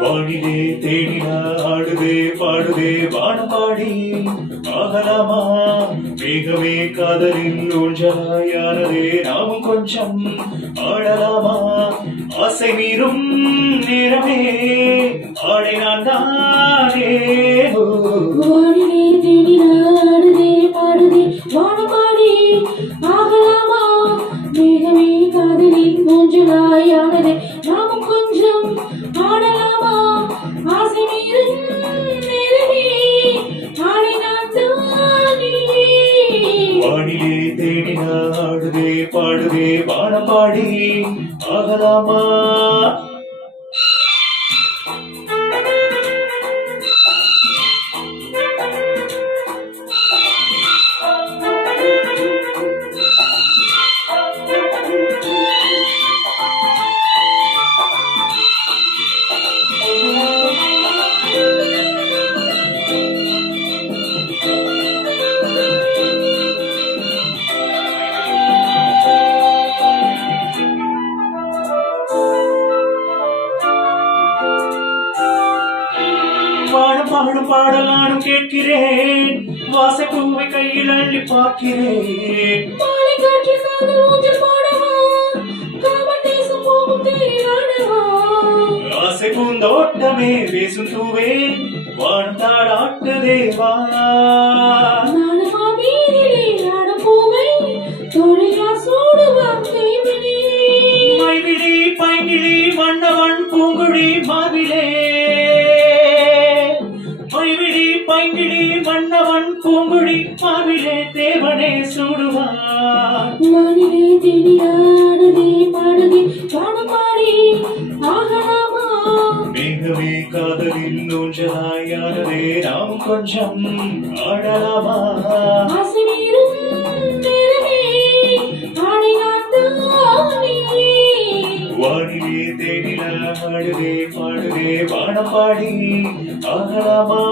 வானிலே தேடினா ஆடுதே பாடுதே வானபாடி ஆகலாமா மேகமே காதலின் ஊஞ்சலாயானதே நாமும் கொஞ்சம் ஆடலாமா ஆசை மீறும் நேரமே ஆடை நான் தானே வானிலே தேடினா ஆடுதே பாடுதே வானபாடி ஆகலாமா மேகமே காதலின் ஊஞ்சலாயானதே நாமும் கொஞ்சம் ஆடலாமா ஆசை மீறும் நேரமே ஆடை நான் தானே வானிலே தேடினா ஆடுதே பாடுதே வானபாடி ஆகலாமா பாடும் பாடல் நானும் கேட்கிறேன் வாசப்பூவை கையில் அள்ளி பார்க்கிறேன் மாலை காற்றில் காதல் ஊஞ்சல் பாடவா காமன் தேசம் போகும் தேரில் ஆடவா ஆசை பூந்தோட்டமே பேசும் தூவே வானம் தாளாட்டுதே வா நானுமா வீதியிலே ஆடும் பூவை தோழியார் சூடுவார் தேவிலே மைவிழி பைங்கிழி வண்ணவன் பூங்குழி மாவிலே மைவிழி பைங்கிழி வண்ணவன் பூங்குழி மாவிலே தேவனே சூடுவார் வானிலே தேடினா ஆடுதே பாடுதே வானபாடி ஆகலாமா மேகமே காதலின் ஊஞ்சலாயானதே நாம் கொஞ்சம் ஆடலாமா ஆசை மீறும் நேரமே ஆடை நான் தானே வானிலே தேடினா ஆடுதே பாடுதே வானப்பாடி ஆகலாமா